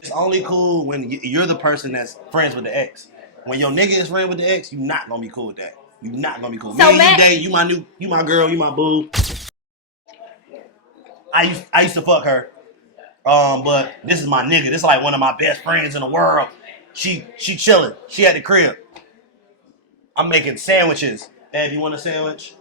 It's only cool when you're the person that's friends with the ex. When your nigga is friends with the ex, you're not gonna be cool with that. You're not gonna be cool. So me and you date, you my girl, you my boo. I used to fuck her. But this is my nigga. This is like one of my best friends in the world. She chilling. She at the crib. I'm making sandwiches. Hey, if you want a sandwich,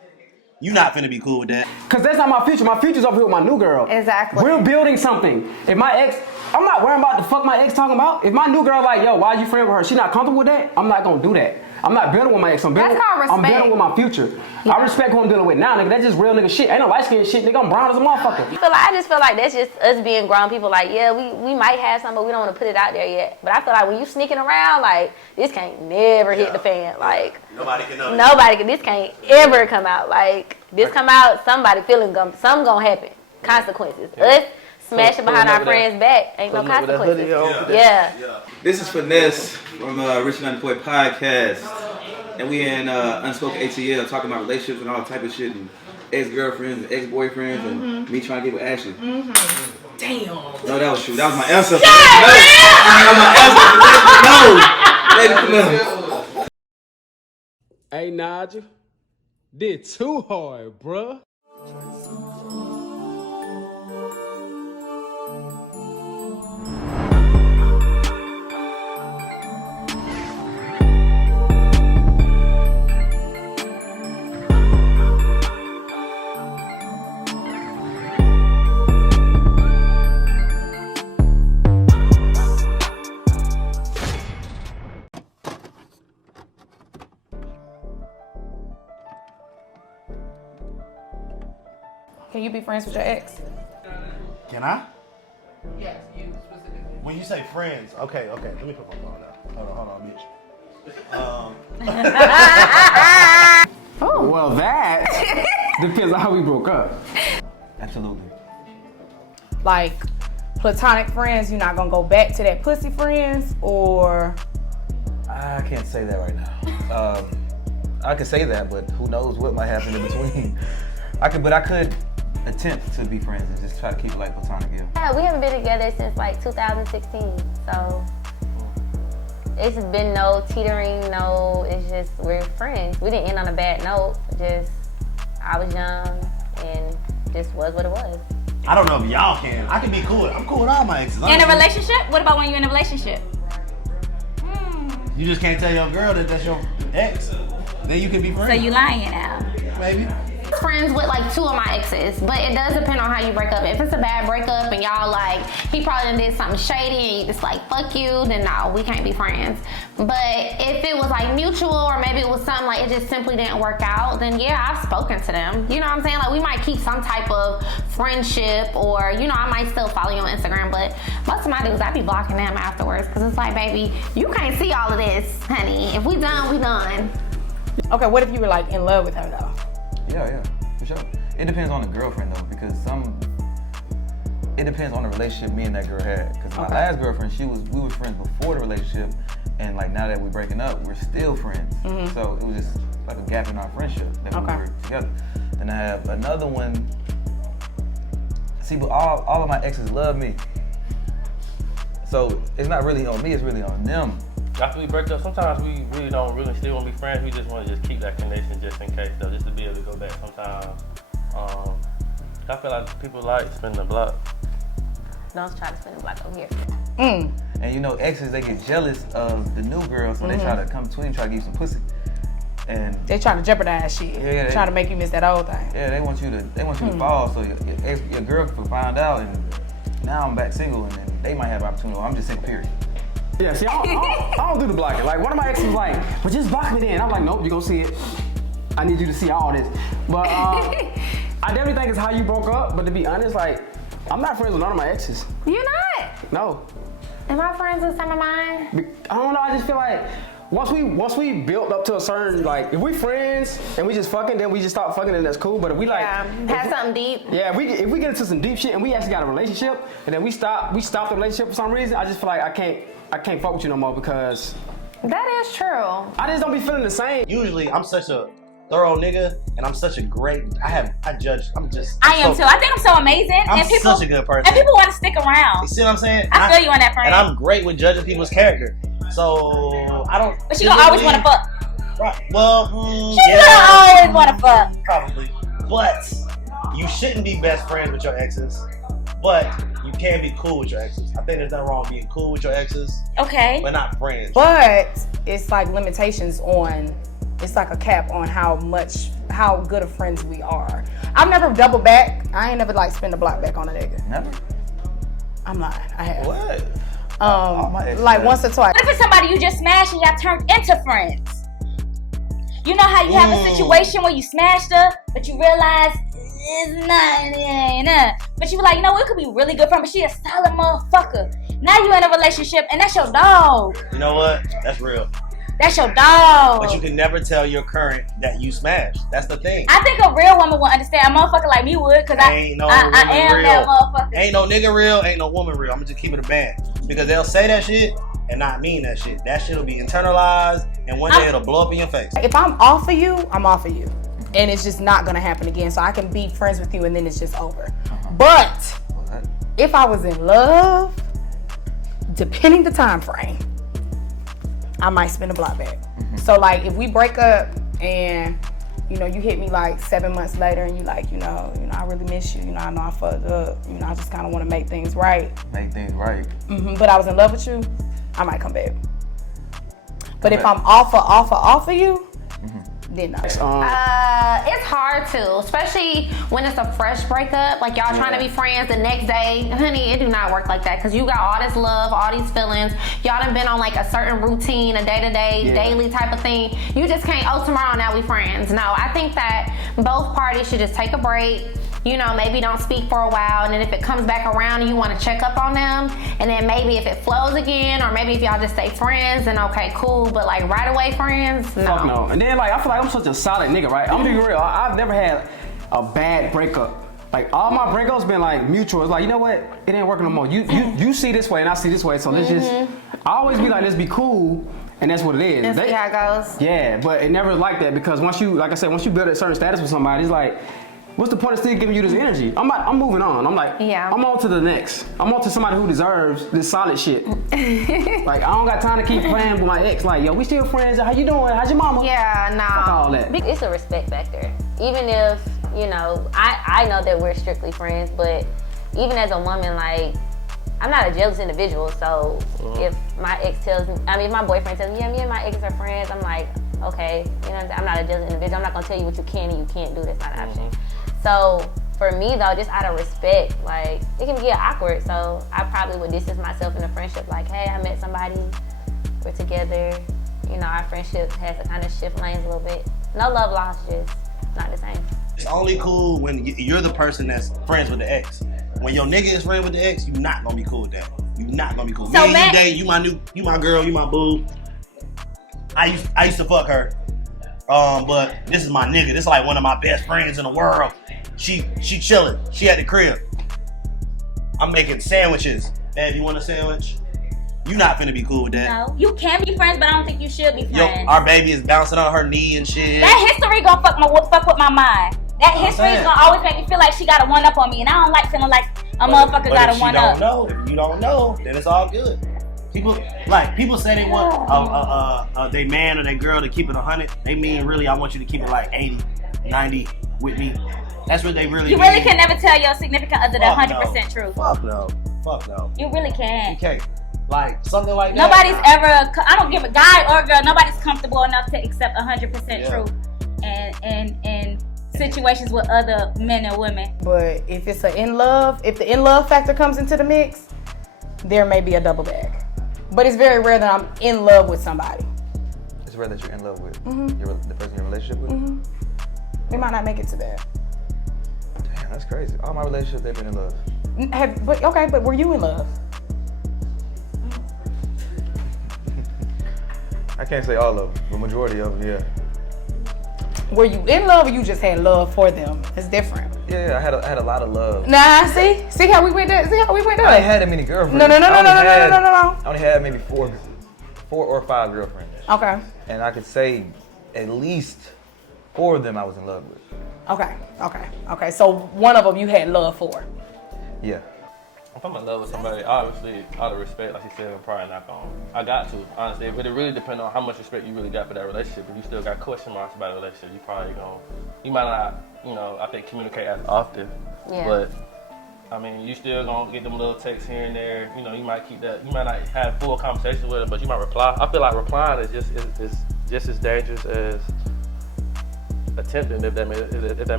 you not finna be cool with that. Cause that's not my future. My future's over here with my new girl. Exactly. We're building something. If my ex, I'm not worrying about the fuck my ex talking about. If my new girl like, yo, why are you friends with her? She not comfortable with that. I'm not gonna do that. I'm not building with my ex. I'm building with my future. Yeah. I respect who I'm dealing with now, nigga. That's just real nigga shit. Ain't no light skin shit, nigga. I'm brown as a motherfucker. I just feel like that's just us being grown people. Like, yeah, we might have something, but we don't want to put it out there yet. But I feel like when you sneaking around, like, this can't never hit the fan. Like, nobody can. This can't ever come out. Like, this come out, somebody feeling something gonna happen. Consequences. Us smashing behind our friends' back ain't no consequences. Yeah. This is Finesse from Rich and Unemployed Podcast. And we in Unspoken ATL talking about relationships and all type of shit and ex-girlfriends and ex-boyfriends and me trying to get with Ashley. Damn. No, that was true. That was my answer. That was my answer. No. Baby, come on. Hey, Nigel. Did too hard, bruh. Can you be friends with your ex? Can I? Yes, you specifically. When you say friends, okay. Let me put my phone down. Hold on, bitch. Well, that depends on how we broke up. Absolutely. Like, platonic friends, you're not gonna go back to that pussy friends, or? I can't say that right now. I could say that, but who knows what might happen in between. I could attempt to be friends and just try to keep it like platonic. Yeah, we haven't been together since like 2016, so it's been no teetering, it's just we're friends. We didn't end on a bad note, just I was young and just was what it was. I don't know if y'all can. I can be cool. I'm cool with all my exes. In a relationship? What about when you're in a relationship? You just can't tell your girl that that's your ex. Then you can be friends. So you lying now? Maybe. Friends with like 2 of my exes, but it does depend on how you break up. If it's a bad breakup and y'all like, he probably done did something shady and you just like, fuck you, then no, we can't be friends. But if it was like mutual or maybe it was something like it just simply didn't work out, then yeah, I've spoken to them. You know what I'm saying? Like we might keep some type of friendship or, I might still follow you on Instagram, but most of my dudes, I be blocking them afterwards because it's like, baby, you can't see all of this, honey. If we done, we done. Okay, what if you were like in love with her though? Yeah, for sure. It depends on the girlfriend though, because it depends on the relationship me and that girl had. Because my last girlfriend, we were friends before the relationship, and like now that we're breaking up, we're still friends. Mm-hmm. So it was just like a gap in our friendship that we were together. Then I have another one. See, but all of my exes love me. So it's not really on me, it's really on them. After we break up, sometimes we really don't still want to be friends. We just want to just keep that connection just in case, though, just to be able to go back sometimes. I feel like people like spinning the block. Don't try to spin the block over here. And exes, they get jealous of the new girl, so they try to come between, try to give you some pussy. And they trying to jeopardize shit. Yeah, trying to make you miss that old thing. Yeah, they want you to fall, so your girl can find out, and now I'm back single, and then they might have an opportunity. I'm just single, period. Yeah, see, I don't do the blocking. Like, one of my exes was like, well, just block me then. I'm like, nope, you gonna see it. I need you to see all this. But I definitely think it's how you broke up, but to be honest, like, I'm not friends with none of my exes. You're not? No. Am I friends with some of mine? I don't know, I just feel like once we built up to a certain, like, if we friends and we just fucking, then we just stop fucking and that's cool. But if we like have something deep. Yeah, if we get into some deep shit and we actually got a relationship and then we stop the relationship for some reason, I just feel like I can't fuck with you no more because that is true. I just don't be feeling the same. Usually I'm such a thorough nigga, and I'm such a great. I judge. I'm just. I am too. I think I'm so amazing. I'm and people, such a good person. And people want to stick around. You see what I'm saying? I feel you on that, friend. And I'm great with judging people's character. So I don't. But she gonna always want to fuck. Right. Well, She gonna always want to fuck. Probably. But you shouldn't be best friends with your exes. But you can be cool with your exes. I think there's nothing wrong with being cool with your exes. Okay. But not friends. But it's like limitations on, it's like a cap on how good of friends we are. I've never doubled back. I ain't never like spin the block back on a nigga. Never? I'm lying. I have. What? Like once or twice. What if it's somebody you just smashed and y'all turned into friends? You know how you have a situation where you smashed her, but you realize it's not, but you were like, you know, it could be really good friend, but she a solid motherfucker. Now you in a relationship and that's your dog. You know what? That's real. That's your dog. But you can never tell your current that you smashed. That's the thing. I think a real woman would understand. A motherfucker like me would, because I am real. that motherfucker. Ain't no nigga real, ain't no woman real. I'm gonna just keep it a band. Because they'll say that shit and not mean that shit. That shit will be internalized and one day it'll blow up in your face. If I'm off of you, I'm off of you. And it's just not gonna happen again. So I can be friends with you and then it's just over. But if I was in love, depending the time frame, I might spin a block back. So like if we break up and you know you hit me like 7 months later and you like, you know, I really miss you. You know, I know I fucked up. You know, I just kind of want to make things right. Make things right. But I was in love with you, I might come back. But if I'm off of you, then no. It's hard to, especially when it's a fresh breakup. Like y'all trying to be friends the next day. Honey, it do not work like that because you got all this love, all these feelings. Y'all done been on like a certain routine, a day-to-day, daily type of thing. You just can't, oh, tomorrow now we friends. No, I think that both parties should just take a break. You know, maybe don't speak for a while, and then if it comes back around and you want to check up on them, and then maybe if it flows again, or maybe if y'all just stay friends, then okay, cool, but like right away friends, no. Fuck no. And then like, I feel like I'm such a solid nigga, right? I'm gonna be real, I've never had a bad breakup. Like all my breakups been like mutual. It's like, you know what? It ain't working no more. You see this way and I see this way, so let's just, I always be like, let's be cool. And that's what it is. And see how it goes. Yeah, but it never like that because once you, like I said, once you build a certain status with somebody, it's like, what's the point of still giving you this energy? I'm moving on. I'm like, I'm on to the next. I'm on to somebody who deserves this solid shit. Like, I don't got time to keep playing with my ex. Like, yo, we still friends. How you doing? How's your mama? Yeah, nah. Fuck all that. It's a respect factor. Even if, you know, I know that we're strictly friends, but even as a woman, like, I'm not a jealous individual, so if my ex tells me, if my boyfriend tells me, yeah, me and my ex are friends, I'm like, okay, you know what I'm saying? I'm not a jealous individual. I'm not gonna tell you what you can and you can't do. That's not an option. So for me though, just out of respect, like it can get awkward. So I probably would distance myself in a friendship. Like, hey, I met somebody, we're together. You know, our friendship has to kind of shift lanes a little bit. No love lost, just not the same. It's only cool when you're the person that's friends with the ex. When your nigga is friends with the ex, you're not gonna be cool with that. You're not gonna be cool. So me and you date, you my girl, you my boo. I used to fuck her. But this is my nigga. This is like one of my best friends in the world. She chilling. She at the crib. I'm making sandwiches. Babe, you want a sandwich? You not finna be cool with that. No, you can be friends, but I don't think you should be friends. Our baby is bouncing on her knee and shit. That history gonna fuck with my mind. That history is gonna always make me feel like she got a one up on me, and I don't like feeling like a motherfucker got a one up. If you don't know, then it's all good. People say they want they man or they girl to keep it 100. They mean really, I want you to keep it like 80, 90 with me. That's what they really mean. You really can never tell your significant other the 100% truth. Fuck no. You really can't. You can't. Like something like that. Nobody's ever. I don't give a guy or a girl. Nobody's comfortable enough to accept 100% truth, and situations with other men and women. But if it's if the in love factor comes into the mix, there may be a double bag. But it's very rare that I'm in love with somebody. It's rare that you're in love with the person you're in a relationship with? We might not make it to that. Damn, that's crazy. All my relationships, they've been in love. But were you in love? I can't say all of them, but majority of them, yeah. Were you in love or you just had love for them? It's different. Yeah, I had a lot of love. Nah, see how we went there? See how we went there? I ain't had that many girlfriends. No. I only had maybe four or five girlfriends. Okay. And I could say at least 4 of them I was in love with. Okay. So one of them you had love for. Yeah. If I'm in love with somebody, obviously, out of respect, like you said, I'm probably not going. I got to, honestly. But it really depends on how much respect you really got for that relationship. If you still got question marks about the relationship, you probably going. You might not, I think communicate as often. Yeah. But I mean, you still gonna get them little texts here and there. You might keep that. You might not have full conversations with them, but you might reply. I feel like replying is just as dangerous as attempting, if that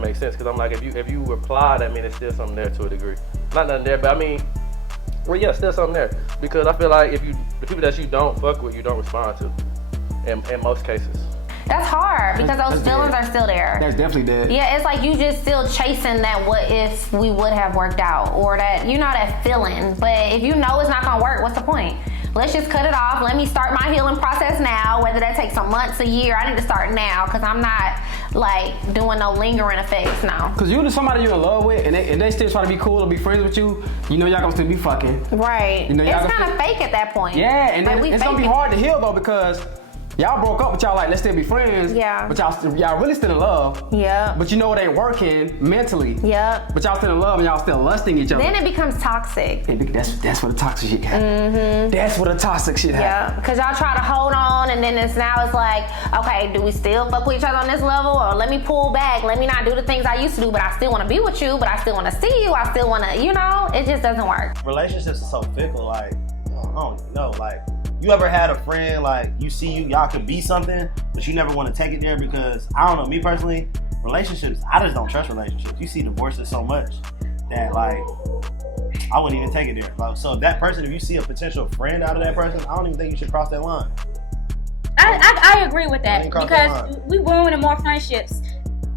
makes sense. Because I'm like, if you reply, that means there's still something there to a degree. Not nothing there, but I mean, well, yeah, still something there. Because I feel like the people that you don't fuck with, you don't respond to. In most cases. That's hard because those feelings are still there. That's definitely dead. Yeah, it's like you just still chasing that what if we would have worked out, or that that feeling. But if you know it's not gonna work, what's the point? Let's just cut it off. Let me start my healing process now, whether that takes some months, a year. I need to start now because I'm not like doing no lingering effects now. Because you're somebody you're in love with and they still try to be cool or be friends with you, y'all gonna still be fucking. Right. It's kind of fake at that point. Yeah, and then it's gonna be hard to heal though because y'all broke up, but y'all like, let's still be friends. Yeah. But y'all really still in love. Yeah. But it ain't working mentally. Yeah. But y'all still in love and y'all still lusting each other. Then it becomes toxic. That's where the toxic shit happens. That's where the toxic shit happens. Yeah, because y'all try to hold on and then it's like, okay, do we still fuck with each other on this level? Or let me pull back, let me not do the things I used to do, but I still want to be with you, but I still want to see you, I still want to, it just doesn't work. Relationships are so fickle, like, I don't know, like, you ever had a friend, like, y'all could be something, but you never want to take it there because, I don't know, me personally, relationships, I just don't trust relationships. You see divorces so much that, like, I wouldn't even take it there. Like, so that person, if you see a potential friend out of that person, I don't even think you should cross that line. I agree with that because we ruining more friendships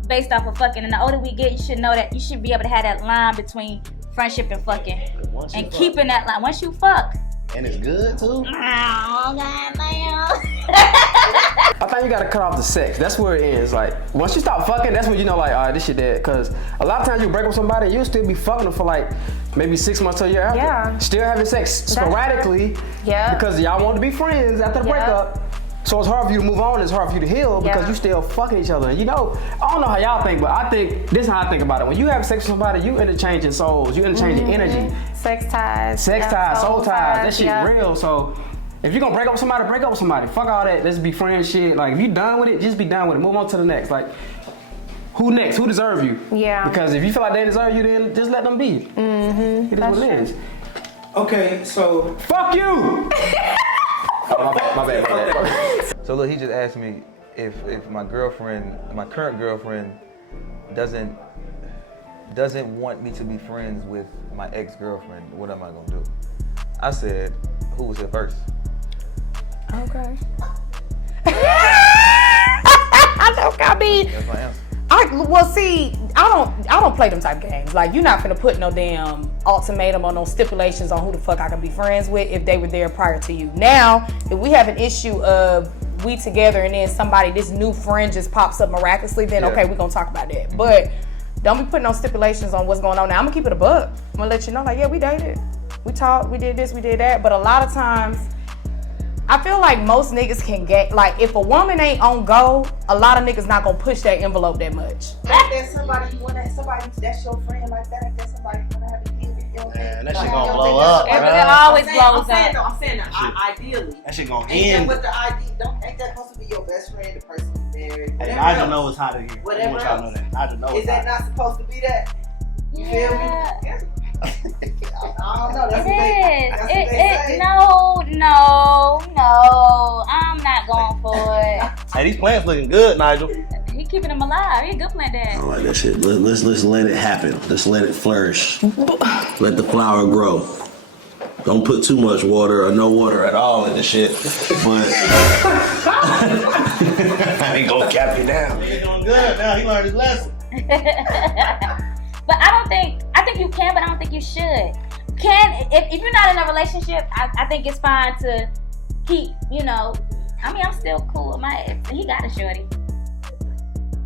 based off of fucking, and the older we get, you should know that you should be able to have that line between friendship and fucking, and keeping that line. Once you fuck, and it's good too. Oh God, I think you gotta cut off the sex. That's where it ends. Like once you stop fucking, that's when you know, like, all right, this shit dead. Cause a lot of times you break up with somebody, you'll still be fucking them for like maybe 6 months to a year after. Yeah. Still having sex sporadically. Yeah. Because y'all want to be friends after the breakup. So it's hard for you to move on. It's hard for you to heal because you still fucking each other. And I don't know how y'all think, but this is how I think about it. When you have sex with somebody, you interchanging souls. You interchanging energy. Sex ties. Soul ties. That shit real. So if you're gonna break up with somebody, break up with somebody. Fuck all that. Let's be friends shit. Like if you done with it, just be done with it. Move on to the next. Like who next? Who deserve you? Yeah. Because if you feel like they deserve you, then just let them be. It is what it is. Okay, so fuck you. My bad. So look, he just asked me if my current girlfriend doesn't want me to be friends with my ex-girlfriend, what am I gonna do? I said, who was it first? Okay. That's my answer. I don't play them type games. Like, you're not finna put no damn ultimatum or no stipulations on who the fuck I can be friends with if they were there prior to you. Now, if we have an issue of we together and then this new friend just pops up miraculously, then okay, we're gonna talk about that. Mm-hmm. But don't be putting no stipulations on what's going on now. I'm gonna keep it a buck. I'm gonna let you know, like, yeah, we dated. We talked, we did this, we did that. But a lot of times, I feel like most niggas can get, like, if a woman ain't on go, a lot of niggas not gonna push that envelope that much. If there's somebody that's your friend like that, if there's somebody you wanna have a kid with your Man, that shit gonna blow up, bro. It always blows up. I'm saying ideally. That shit gonna Ain't end. that what the ain't that supposed to be your best friend, the person you married? Hey, I just know it's hot in here. Whatever I want y'all to know that. I just know Is it's that hot. not supposed to be that? You feel me? Yeah. I don't know. That's what they say. No, I'm not going for it. Hey, these plants looking good, Nigel. He keeping them alive. He a good plant dad. I like that shit. Let's let it happen. Let's let it flourish. Let the flower grow. Don't put too much water or no water at all in the shit. But I ain't gonna cap you down. He's doing good now. He learned his lesson. But I think you can, but I don't think you should. If you're not in a relationship, I think it's fine to keep, I'm still cool with my ex. He got a shorty.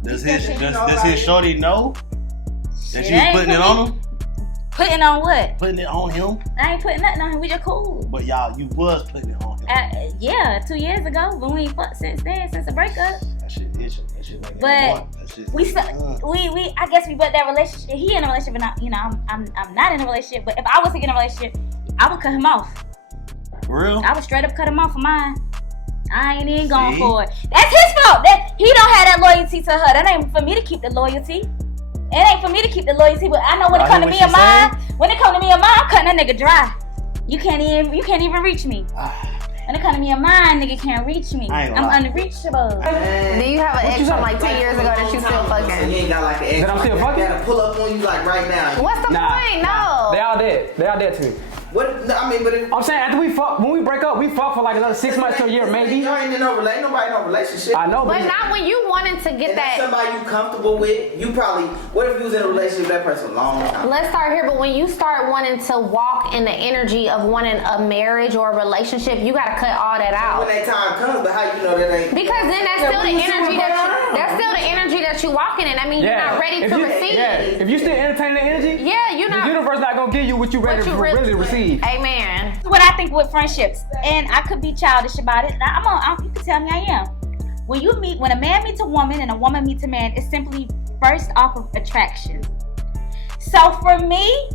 Does his shorty know that you was putting it on him? Putting on what? Putting it on him? I ain't putting nothing on him. We just cool. But you was putting it on him. Yeah, 2 years ago, but we ain't fucked since then, since the breakup. That shit That shit make But I guess we built that relationship. He in a relationship, and I'm not in a relationship. But if I was to get in a relationship, I would cut him off. For real? I would straight up cut him off for mine. I ain't even going for it. That's his fault. That he don't have that loyalty to her. That ain't for me to keep the loyalty. It ain't for me to keep the loyalty. But I know when it come to me and mine, I'm cutting that nigga dry. You can't even reach me. When it come to me and mine, nigga can't reach me. I'm unreachable. Do you have an ex from like 10 years ago that you still fucking? So you ain't got like an ex that I'm still fucking? gotta pull up on you like right now. What's the point? No. They all dead. They all dead to me. What? No, I mean, but if, I'm saying after we fuck, when we break up, we fuck for like another 6 months to a year, maybe. You ain't in nobody in no relationship. I know, But not when you wanted to get And that's that. somebody you comfortable with. You probably. What if you was in a relationship with that person a long time? Let's start here, but when you start wanting to walk in the energy of wanting a marriage or a relationship, you gotta cut all that out. When that time comes, but how you know that ain't? Because then that's still the energy that you walking in. I mean, you're not ready to receive. Yeah, if you still entertain the energy, you're not. The universe not gonna give you what you ready to really receive. Amen. What I think with friendships, and I could be childish about it. Now, you can tell me I am. When a man meets a woman and a woman meets a man, it's simply first off of attraction. So for me,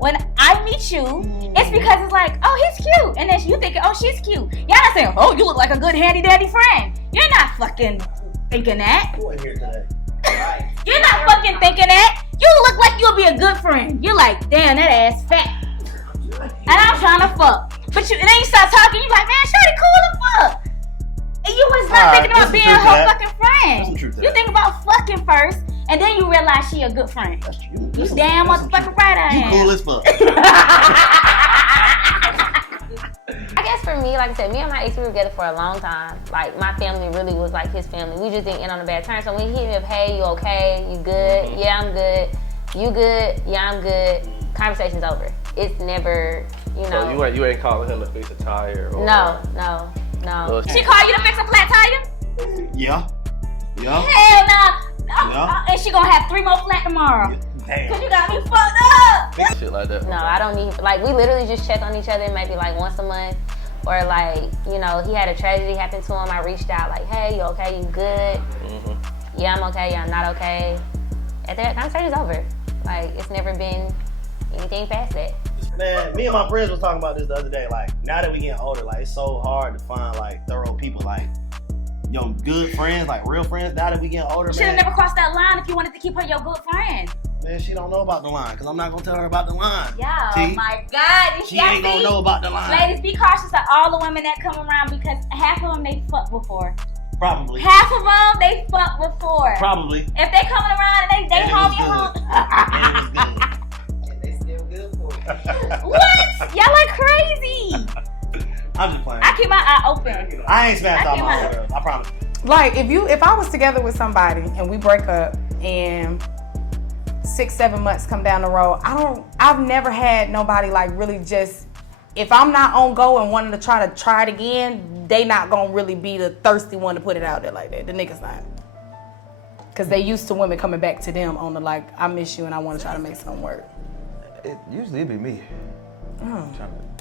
when I meet you, it's because it's like, oh, he's cute, and then you thinking, oh, she's cute. Y'all not saying, oh, you look like a good handy dandy friend. You're not fucking thinking that. You're not fucking thinking that. You look like you'll be a good friend. You're like, damn, that ass fat. And I'm trying to fuck. But and then you start talking, you like, man, shorty cool as fuck. And you was not thinking about being her fucking friend. You think about fucking first, and then you realize she a good friend. You damn motherfucking right I am. You cool as fuck. I guess for me, like I said, me and my ex, we were together for a long time. Like, my family really was like his family. We just didn't end on a bad term. So when he hit me up, hey, you okay? You good? Yeah, I'm good. You good? Yeah, I'm good. Conversation's over. It's never, you know. So you ain't calling him to fix a tire? Or No. She called you to fix a flat tire? Yeah. Hell nah. And she gonna have 3 more flat tomorrow. Damn. Cause you got me fucked up. Shit like that. No, I don't need, like, we literally just check on each other maybe like once a month. Or like, you know, he had a tragedy happen to him. I reached out like, hey, you okay? You good? Yeah, I'm okay. Yeah, I'm not okay. After that, conversation's over. Like, it's never been anything past that. Man, me and my friends was talking about this the other day. Like, now that we getting older, like, it's so hard to find like thorough people, like, good friends, like real friends. Now that we getting older, Should have never crossed that line if you wanted to keep her your good friend. Man, she don't know about the line, cause I'm not gonna tell her about the line. Yeah, oh my God. She ain't gonna know about the line. Ladies, be cautious of all the women that come around because half of them they fucked before. Probably. Half of them they fucked before. Probably. If they coming around and they home, you home. And they still good for it. What? Y'all are crazy. I'm just playing. I keep my eye open. I ain't smashed all my girls. I promise. Like, if I was together with somebody and we break up and 6-7 months come down the road, I've never had nobody like really just, if I'm not on go and wanting to try it again, they not gonna really be the thirsty one to put it out there like that. The niggas not. Cause they used to women coming back to them on the like, I miss you and I wanna try to make something work. Usually it be me. Trying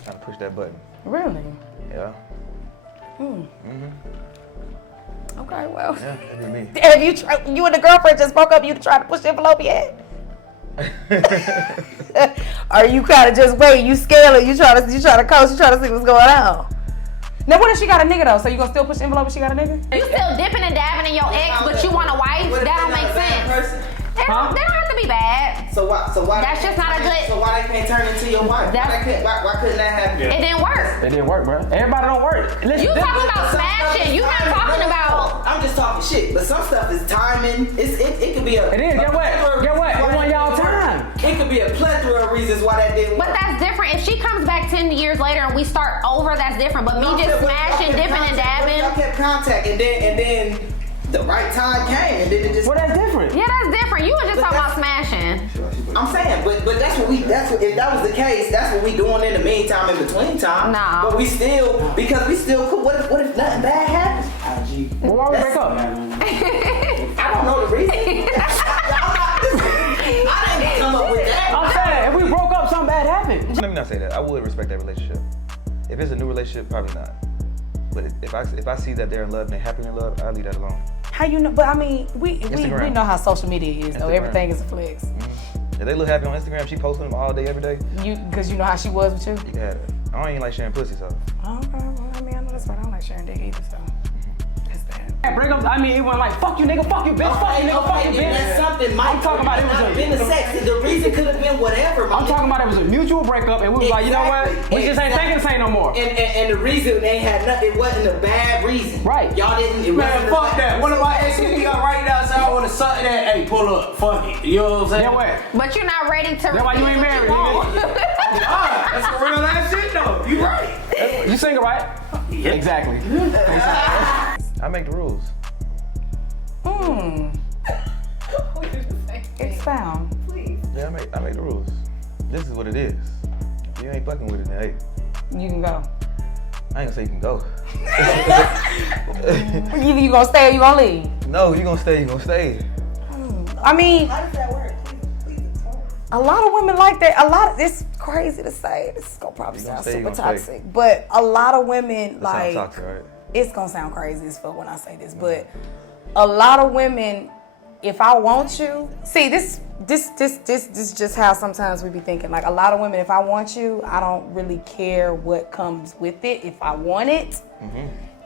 to push that button. Really? Yeah. Okay, well. Yeah, it be me. Have you and the girlfriend just broke up, you trying to push the envelope yet? Or you kind of just wait, you scale it, you try to coach, you try to see what's going on. Now what if she got a nigga though? So you gonna still push the envelope if she got a nigga? You still dipping and dabbing in your ex, but you want a wife? That don't make sense. They don't have to be bad. So why? That's just not a good. So why they can't turn into your wife? Why couldn't that happen? It didn't work. It didn't work, bro. Everybody don't work. Listen, You talking about smashing? You not talking about. I'm just talking shit, but some stuff is timing. It could be a. It is. Get what? It wasn't y'all time. It could be a plethora of reasons why that didn't work. But that's different. If she comes back 10 years later and we start over, that's different. But me just smashing, dipping, and dabbing. I kept contact, and then the right time came, and then it just. Well, that's different. Yeah, that's different. You were just talking about smashing. I'm saying, but that's what if that was the case, that's what we doing in the meantime, in between time. No. But we still cool. What if nothing bad happens? Well, why we break up? I don't know the reason. I didn't come up with that. I'm saying, if we broke up, something bad happened. Let me not say that. I would respect that relationship. If it's a new relationship, probably not. But if I see that they're in love and they're happy in love, I'll leave that alone. How you know? But I mean, we know how social media is though. Everything is a flex. If they look happy on Instagram, she posting them all day, every day. Because you know how she was with you? You can have it. I don't even like sharing pussy, so. Okay, well, I mean, I know that's why I don't like sharing dick either, so. That's that. Breakups, I mean, it went like, fuck you, nigga, fuck you, bitch, fuck you, nigga, fuck you, bitch. That's something. I'm talking about it was been the sex. The reason could have been whatever. I'm talking about it was a mutual breakup, and we was like, you know what? We just ain't thinking the same no more. And the reason they had nothing, it wasn't a bad reason. Right. Y'all didn't. It Man, wasn't fuck that. One of my exes got right now saying I want to suck that. Hey, pull up. Fuck it. You know what I'm saying? Yeah, what? But you're not ready to. That's why you ain't married, nigga. That's some real ass shit though. You right. You single, right? Yeah. Exactly. I make the rules. Expound. Yeah, I make the rules. This is what it is. If you ain't fucking with it, then hey. You can go. I ain't gonna say you can go. Either you gonna stay or you gonna leave. No, you gonna stay, you gonna stay. I mean, How does that work? Please explain. a lot of women like that. It's crazy to say. This is gonna probably sound stay, you super gonna toxic, but a lot of women That like. sounds toxic, right? It's gonna sound crazy as fuck when I say this, but a lot of women, if I want you, see this is just how sometimes we be thinking. Like a lot of women, if I want you, I don't really care what comes with it. If I want it,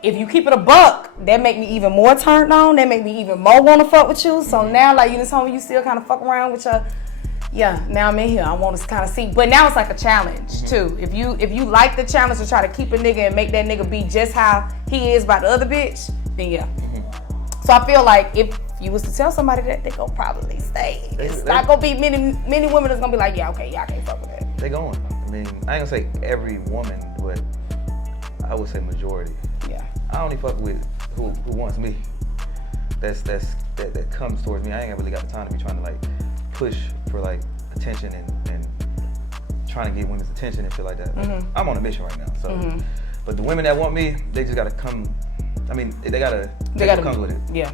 if you keep it a buck, that make me even more turned on. That make me even more wanna fuck with you. So now, like you just told me, you still kind of fuck around with your. Yeah, now I'm in here. I want to kind of see, but now it's like a challenge too. If you like the challenge to try to keep a nigga and make that nigga be just how he is by the other bitch, then yeah. So I feel like if you was to tell somebody that, they gonna probably stay. It's not gonna be many women that's gonna be like, yeah, okay, y'all can't fuck with that. They going. I mean, I ain't gonna say every woman, but I would say majority. Yeah. I only fuck with who wants me. That comes towards me. I ain't really got the time to be trying to like push for like attention and trying to get women's attention and shit like that. I'm on a mission right now. So, but the women that want me, they just gotta come. I mean, they gotta come with it. Yeah.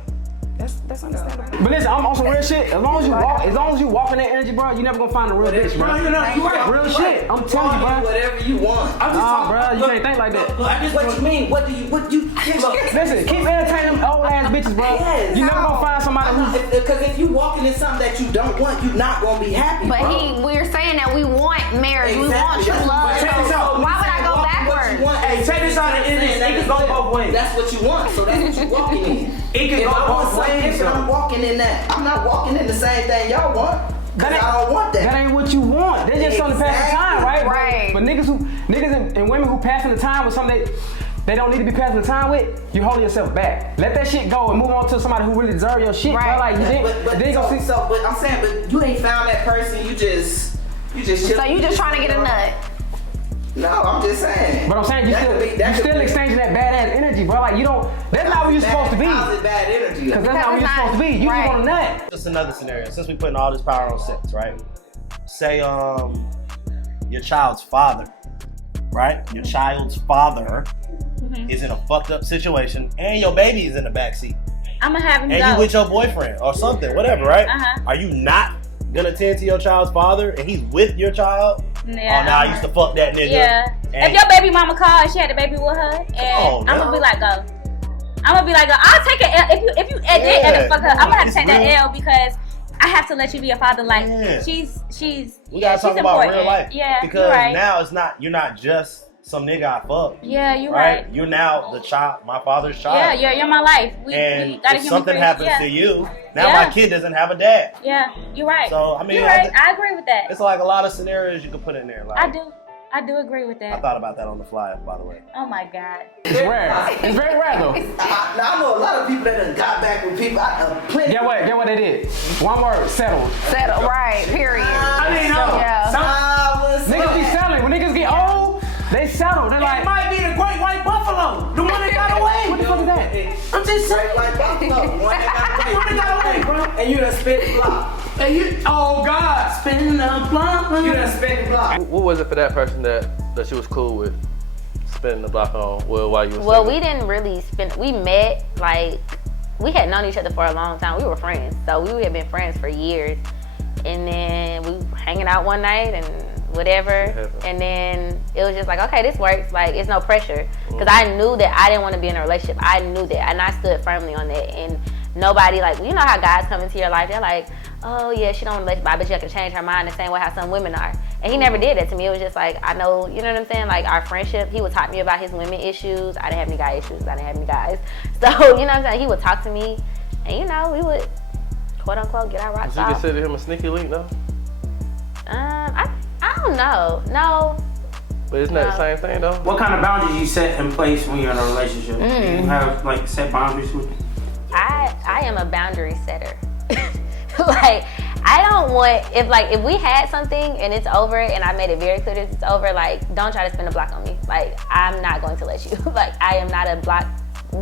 That's understandable. But listen, I'm on some real shit. As long as you walk in that energy, bro, you never gonna find a real bitch, bro. You right. Real shit. I'm telling you, bro. Whatever you want. I'm just Nah, bro, you can't think like that. What you mean? What you? Look, Listen, keep entertaining them old ass bitches, bro. Yes. You never gonna find somebody who's. Because if you walking in something that you don't want, you're not gonna be happy. But bro. we're saying that we want marriage, we want true love. Check this out. Why would I go backwards? Hey, check this out. It can go both ways. That's what you want, so that's what you're walking in. It can If go I want both something ways. different, I'm walking in that. I'm not walking in the same thing y'all want. Cause I don't want that. That ain't what you want. They just trying to pass the time, right? Right. But niggas and women who passing the time with something they don't need to be passing the time with, you holding yourself back. Let that shit go and move on to somebody who really deserve your shit. Right. Bro. Like But I'm saying, but you ain't found that person. You just. So you just trying to get a nut. No, I'm just saying. But I'm saying you still exchanging that badass energy, bro. Like you don't. That's not where you're supposed to be. How's it bad energy? Because that's not where you're supposed to be. You just want a nut. Just another scenario. Since we putting all this power on sex, right? Say your child's father, right? Your child's father is in a fucked up situation, and your baby is in the backseat, I'm gonna have him and go. you with your boyfriend or something, whatever, right? Uh-huh. Are you not gonna tend to your child's father, and he's with your child? Yeah. Oh, now I used to fuck that nigga. Yeah. And If your baby mama called and she had a baby with her, and I'm gonna be like, go. I'm gonna be like, I'll take an L. If you did end up fuck her, I'm gonna have to take that L because I have to let you be a father. Like she's we gotta talk about important. real life. Yeah, because you're right. now you're not just some nigga I fucked. Yeah, you're right. You're now the child, my father's child. Yeah, you're my life. We And got a if human something friend. happens Yeah. to you, now my kid doesn't have a dad. Yeah, you're right. So I mean, you're right. I agree with that. It's like a lot of scenarios you could put in there. Like, I do agree with that. I thought about that on the fly, by the way. Oh my God. It's rare. It's very rare though. I know a lot of people that done got back with people. Plenty. Get what they did. One word, settle. Settle, right, period. I mean, no. Yeah. Niggas be settling. When niggas get old, they settle. They're like, It might be the great white buffalo. The one that got away. what the fuck is that? I'm just saying. Like Buffalo. One that got away, bro. And you done spit the block. And you, oh God. Spin the block. You done spit the block. What was it for that person that she was cool with spinning the block on? Well, while you was Well, single? we didn't really spend. We met like we had known each other for a long time. We were friends, so we had been friends for years. And then we were hanging out one night and whatever. And then it was just like, okay, this works. Like it's no pressure because I knew that I didn't want to be in a relationship. I knew that, and I stood firmly on that. And nobody, like, you know how guys come into your life, they're like, oh yeah, she don't want to let you, but I bet you can change her mind the same way how some women are. And he never did that to me. It was just like, I know, you know what I'm saying? Like, our friendship, he would talk to me about his women issues. I didn't have any guy issues. I didn't have any guys. So, you know what I'm saying? He would talk to me, and, you know, we would, quote unquote, get our rocks Would you off. consider him a sneaky link, though? I don't know. No. But isn't that the same thing, though? What kind of boundaries you set in place when you're in a relationship? Do you have like set boundaries with? I am a boundary setter. Like, I don't want, if we had something and it's over and I made it very clear that it's over, like, don't try to spin a block on me. Like, I'm not going to let you. Like, I am not a block.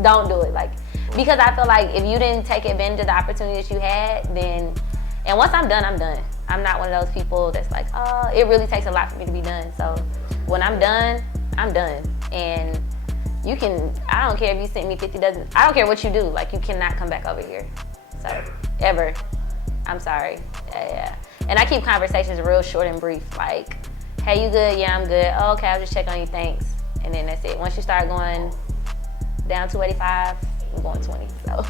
Don't do it. Like, because I feel like if you didn't take advantage of the opportunity that you had, then, and once I'm done, I'm done. I'm not one of those people that's like, oh, it really takes a lot for me to be done. So when I'm done, I'm done. And you can, I don't care if you sent me 50 dozen, I don't care what you do. Like, you cannot come back over here. So, ever. I'm sorry. Yeah. And I keep conversations real short and brief. Like, hey, you good? Yeah, I'm good. Oh, okay, I'll just check on you, thanks. And then that's it. Once you start going down 285, I'm going 20. So,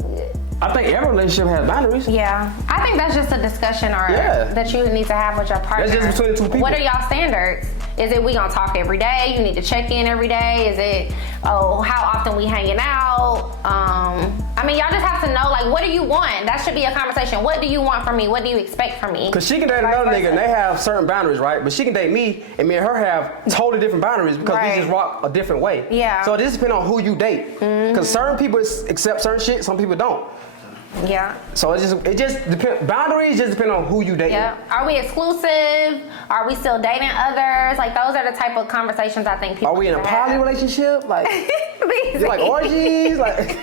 I'm good. I think every relationship has boundaries. Yeah, I think that's just a discussion that you need to have with your partner. That's just between two people. What are y'all standards? Is it we gonna talk every day? You need to check in every day? Is it, oh, how often we hanging out? I mean, y'all just have to know, like, what do you want? That should be a conversation. What do you want from me? What do you expect from me? Because she can date another nigga and they have certain boundaries, right? But she can date me and me and her have totally different boundaries because we just rock a different way. Yeah. So it just depends on who you date. Because certain people accept certain shit, some people don't. Yeah. So it just depends. Boundaries just depend on who you date. Yeah. Are we exclusive? Are we still dating others? Like, those are the type of conversations I think people. Are we in a poly relationship? Like, you like orgies? Like,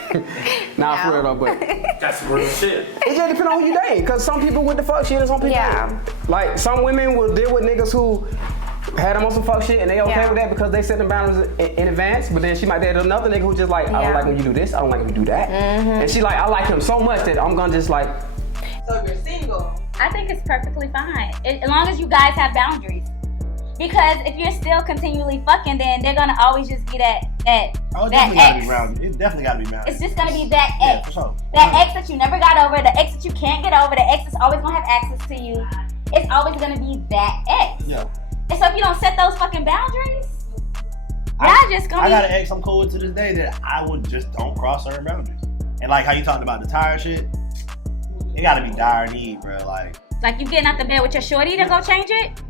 nah, for real though, but That's some real shit. it just depends on who you date. Cause some people with the fuck shit and some people don't. Like, some women will deal with niggas who had them on some fuck shit and they okay with that because they set the boundaries in advance. But then she might date another nigga who just like, I don't like when you do this, I don't like when you do that. And she like, I like him so much that I'm gonna just like. So if you're single, I think it's perfectly fine as long as you guys have boundaries. Because if you're still continually fucking, then they're gonna always just be that ex. It definitely gotta be rounded. It's just gonna be that ex. Yeah, for sure. That ex that you never got over, the ex that you can't get over, the ex that's always gonna have access to you. It's always gonna be that ex. Yeah. And so if you don't set those fucking boundaries, y'all just gonna I got an ex I'm cool with to this day that I would just don't cross certain boundaries. And like how you talked about the tire shit, it gotta be dire need, bro. Like you getting out the bed with your shorty to go change it?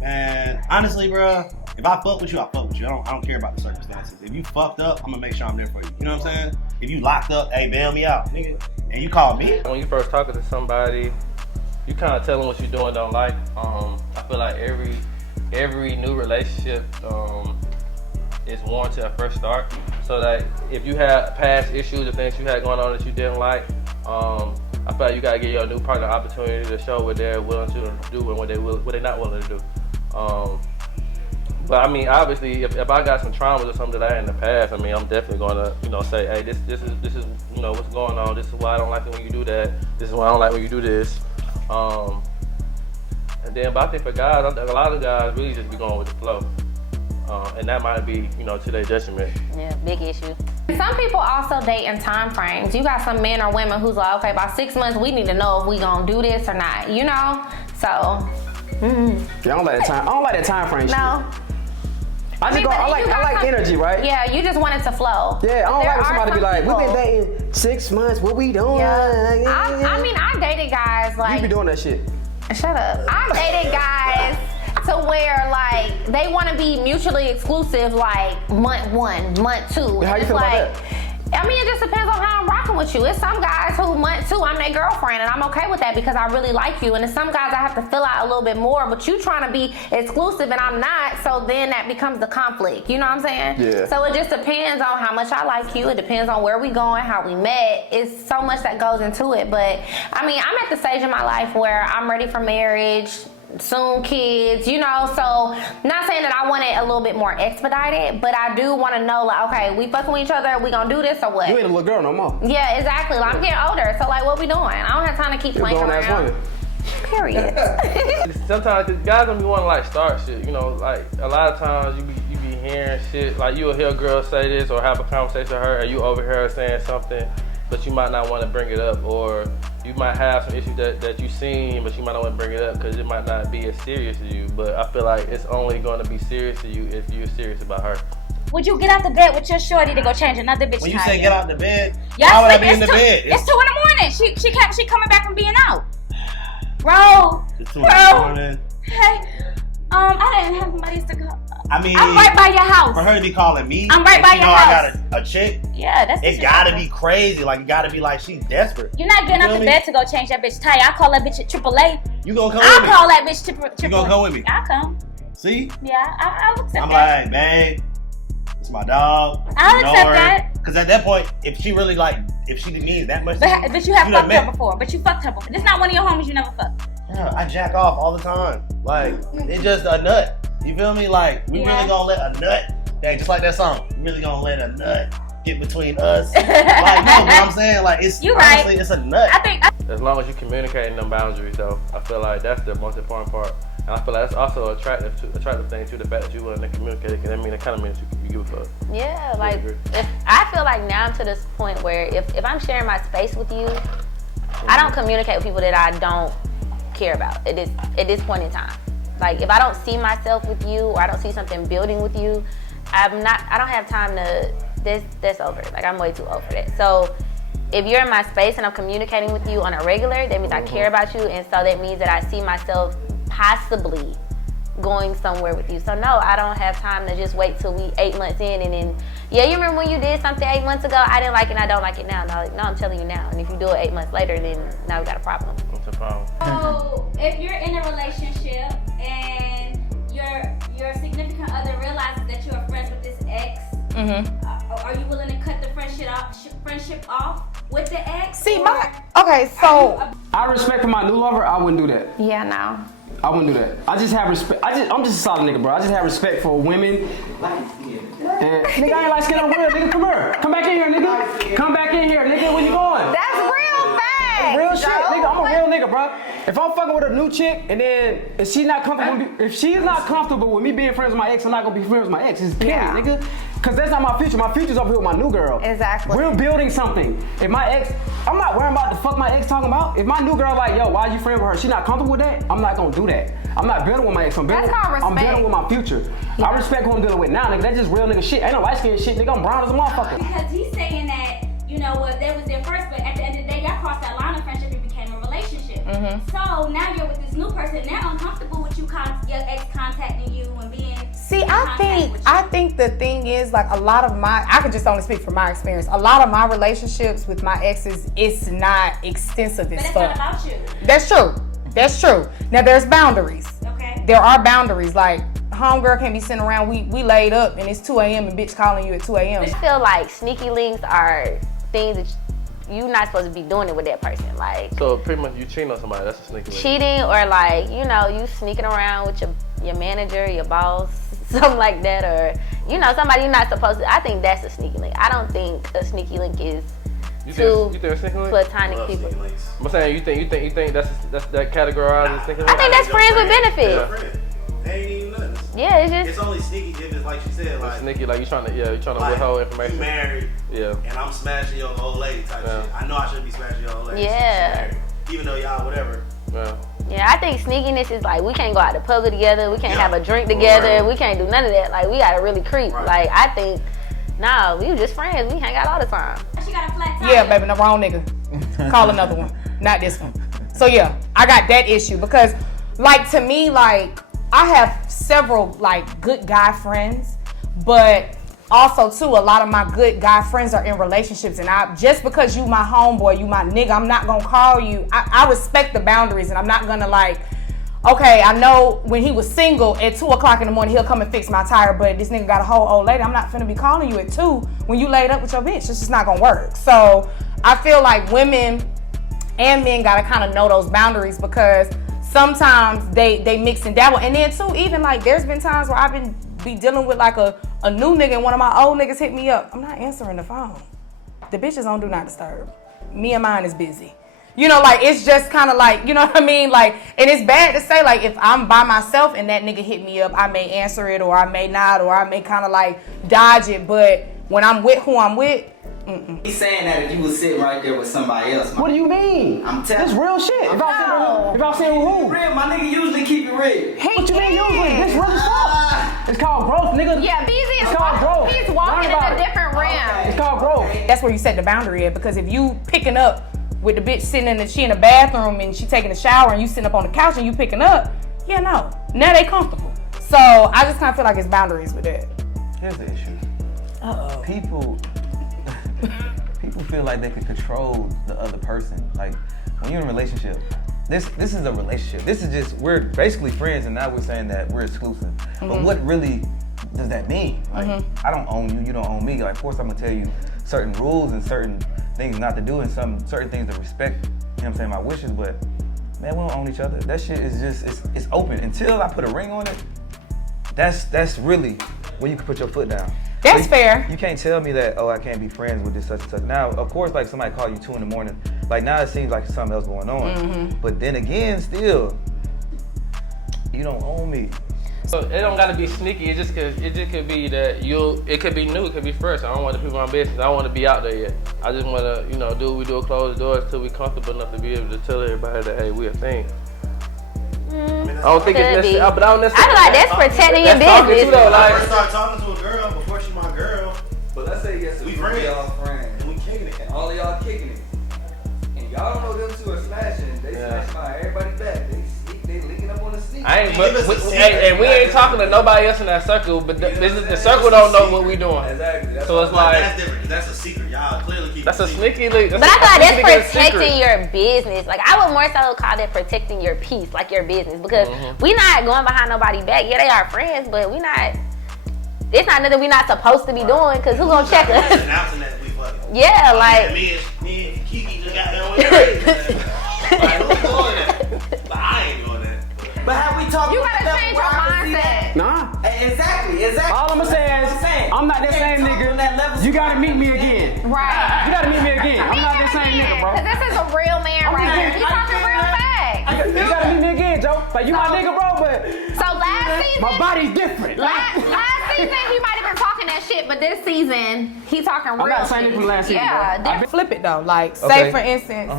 Man, honestly, bro, if I fuck with you, I fuck with you. I don't care about the circumstances. If you fucked up, I'm gonna make sure I'm there for you. You know what I'm saying? If you locked up, hey, bail me out, nigga. And you call me. When you first talking to somebody, you kind of tell them what you're doing, don't like. I feel like every new relationship is warranted at first start. So that if you have past issues or things you had going on that you didn't like, I feel like you gotta give your new partner an opportunity to show what they're willing to do and what they're not willing to do. But I mean, obviously, if I got some traumas or something that I had in the past, I mean, I'm definitely gonna, say, hey, this is what's going on. This is why I don't like it when you do that. This is why I don't like when you do this. And then, but I think for guys, a lot of guys really just be going with the flow. And that might be, to their detriment. Yeah, big issue. Some people also date in time frames. You got some men or women who's like, okay, about 6 months, we need to know if we gonna do this or not, So. Yeah, I don't like that time frame shit. No. I like energy, right? Yeah, you just want it to flow. Yeah, I don't like when somebody be like, we've been dating 6 months, what we doing? Yeah. I mean, I dated guys like. You be doing that shit. Shut up. I dated guys to where like they want to be mutually exclusive like month 1, month 2. How you feel about that? I mean, it just depends on how I'm rocking with you. It's some guys who month 2, I'm their girlfriend, and I'm okay with that because I really like you. And it's some guys I have to fill out a little bit more, but you trying to be exclusive and I'm not, so then that becomes the conflict. You know what I'm saying? Yeah. So it just depends on how much I like you. It depends on where we going, how we met. It's so much that goes into it. But I mean, I'm at the stage in my life where I'm ready for marriage. Soon kids, so not saying that I want it a little bit more expedited, but I do want to know, like, okay, we fucking with each other, we gonna do this or what? You ain't a little girl no more. Yeah, exactly. Like, I'm getting older, so like, what we doing? I don't have time to keep playing around. Period. Sometimes guys don't be wanting to like start shit, like a lot of times you be hearing shit, like you'll hear a girl say this or have a conversation with her and you overhear her saying something but you might not want to bring it up, or you might have some issues that you seen, but you might not want to bring it up because it might not be as serious to you. But I feel like it's only going to be serious to you if you're serious about her. Would you get out the bed with your shorty to go change another bitch? When you say get out the bed, y'all why would I sleep, be in the bed? It's 2 in the morning. She coming back from being out. Bro. It's 2 in the morning. Hey, I didn't have somebody to go. I mean, I'm right by your house. For her to be calling me, I'm right by your house. I got a chick. Yeah, that's it. Gotta be crazy. Like, it gotta be like she's desperate. You're not getting out the bed to go change that bitch tire. I call that bitch at AAA. You gonna come I'll with me? call that bitch AAA. You gonna come with me? I'll come. See? Yeah, I'll accept that. I'm like, babe, it's my dog. I'll accept that. Because at that point, if she really if she needs that much, but you have fucked her before. But you fucked her before. This not one of your homies you never fucked. Yeah, I jack off all the time. Like, it's just a nut. You feel me? Like, we really gonna let a nut, just like that song, we really gonna let a nut get between us. Like, no, but I'm saying, like, it's honestly, it's a nut. I think as long as you communicating them boundaries, though, I feel like that's the most important part. And I feel like that's also attractive thing too, the fact that you willing to communicate, because I mean, it kind of means you give a fuck. Yeah, like, if I feel like now I'm to this point where if I'm sharing my space with you, I don't communicate with people that I don't care about at this point in time. Like, if I don't see myself with you, or I don't see something building with you, I don't have time to, that's over. Like, I'm way too old for that. So if you're in my space and I'm communicating with you on a regular, that means I care about you, and so that means that I see myself possibly going somewhere with you. So no, I don't have time to just wait till we 8 months in and then, yeah, you remember when you did something 8 months ago? I didn't like it and I don't like it now. No, I'm telling you now. And if you do it 8 months later, then now we got a problem. What's the problem? So if you're in a relationship and your significant other realizes that you are friends with this ex, are you willing to cut the friendship off with the ex? See, so I respect for my new lover. I wouldn't do that. Yeah, no. I wouldn't do that. I just have respect. I'm just a solid nigga, bro. I just have respect for women. And nigga, I ain't like skin on real, nigga. Come here. Come back in here, nigga. Come back in here, nigga. Where you going? That's real facts. Real shit, nigga. I'm a real nigga, bro. If I'm fucking with a new chick and then if she's not comfortable with me being friends with my ex, I'm not gonna be friends with my ex. It's period, nigga. Cause that's not my future. My future's over here with my new girl. Exactly. We're building something. If my ex, I'm not worrying about the fuck my ex talking about. If my new girl like, yo, why are you friends with her? She not comfortable with that? I'm not gonna do that. I'm not building with my ex. I'm building with my future. Yeah. I respect who I'm dealing with now, nigga. That's just real nigga shit. Ain't no light skin shit, nigga. I'm brown as a motherfucker. Because he's saying that, you know what, that was their first, but at the end of the day, y'all crossed that line of friendship and became a relationship. So now you're with this new person. They're uncomfortable with your ex contacting you and being. See, I think the thing is, like, a lot of I can just only speak from my experience. A lot of my relationships with my exes, it's not extensive as fuck. But it's not about you. That's true. Now there's boundaries. Okay. There are boundaries. Like, homegirl can't be sitting around, we laid up and it's 2 a.m. and bitch calling you at 2 a.m. I feel like sneaky links are things that you're not supposed to be doing it with that person. Like, so pretty much you cheating on somebody, that's a sneaky link. Cheating, or like, you know, you sneaking around with your manager, your boss, something like that, or, you know, somebody you're not supposed to. I think that's a sneaky link. I don't think a sneaky link is two platonic people. I'm saying, you think that's that categorized as sneaky link? I think that's friends with benefits. They ain't even nothing. Yeah, it's just. It's only sneaky if it's like she said, like sneaky, like you trying to withhold information. You married, and I'm smashing your old lady type shit. I know I shouldn't be smashing your old lady. Yeah. Even though y'all whatever. Yeah, I think sneakiness is like, we can't go out to public together, we can't have a drink together, we can't do none of that. Like, we gotta really creep. Like, I think, nah, we just friends, we hang out all the time. She got a flat tire. Yeah, baby, the wrong nigga. Call another one, not this one. So yeah, I got that issue because, like, to me, like, I have several, like, good guy friends, but also, too, a lot of my good guy friends are in relationships, and just because you my homeboy, you my nigga, I'm not gonna call you. I respect the boundaries, and I'm not gonna, like, okay, I know when he was single at 2 o'clock in the morning, he'll come and fix my tire, but this nigga got a whole old lady. I'm not finna be calling you at 2 when you laid up with your bitch. It's just not gonna work. So I feel like women and men gotta kind of know those boundaries, because sometimes they mix and dabble. And then, too, even, like, there's been times where I've be dealing with, like, a new nigga, and one of my old niggas hit me up. I'm not answering the phone. The bitches on Do Not Disturb. Me and mine is busy. You know, like, it's just kind of like, you know what I mean? Like, and it's bad to say, like, if I'm by myself and that nigga hit me up, I may answer it, or I may not, or I may kind of, like, dodge it. But when I'm with who I'm with, He's saying that if you was sitting right there with somebody else. What do you mean? I'm telling It's real shit. If I say with who? Real, my nigga usually keep it real. What you mean usually? This real as fuck. It's called growth, nigga. Yeah, BZ It's called growth. He's walking in a different realm. It's called growth. That's where you set the boundary at, because if you picking up with the bitch sitting she in the bathroom and she taking a shower and you sitting up on the couch and you picking up, yeah, no. Now they comfortable. So I just kind of feel like it's boundaries with that. Here's the issue. Uh-oh. People feel like they can control the other person. Like when you're in a relationship, this is a relationship. This is just, we're basically friends, and now we're saying that we're exclusive. But what really does that mean? Like I don't own you, you don't own me. Like, of course I'm gonna tell you certain rules and certain things not to do and certain things to respect, you know what I'm saying, my wishes, but man, we don't own each other. That shit is just, it's open. Until I put a ring on it, that's really where you can put your foot down. That's fair. You can't tell me that, oh, I can't be friends with this such and such. Now, of course, like somebody call you 2 a.m, like now it seems like something else going on. But then again, still, you don't own me. So it don't gotta be sneaky. It just could be that it could be new, it could be fresh. I don't want to put my business. I don't want to be out there yet. I just want to, do what we do, close the doors till we comfortable enough to be able to tell everybody that, hey, we a thing. I don't think it's necessary, but I don't necessarily. I feel like that's protecting your business. When I first start talking to a girl before she my girl, But let's say yes, we y'all friends, and we kicking it. and all of y'all kicking it, and y'all don't know them two are smashing. They smashing by everybody back. They linking up on the sneak. And we ain't talking to nobody else in that circle, but the circle don't know what we doing. Exactly. That's So it's like That's different. That's a secret. Y'all clearly keep that's a it secret. sneaky link. But I thought that's protecting your business. Like I would more so call that protecting your peace, like your business, because we not going behind nobody's back. Yeah, they are friends, but we not. It's not nothing we not supposed to be doing, because who gonna check us? Announcing that we fucking. Yeah, like Me and Kiki just got there on your Like, who's doing that? But I ain't doing that. But have we talked You about gotta change your mindset. Nah. Exactly. All I'm saying is, I'm not that same nigga. You gotta meet me again. Right. You gotta meet me again. I'm not that same nigga, bro. Because this is a real man right here. He's talking real facts. You gotta meet me again, Joe. Like, you my nigga, bro, but So last season, my body's different. last season he might have been talking that shit, but this season he talking real not the same shit. nigga from last season, bro. Yeah, Flip it though. Like, say Okay. for instance,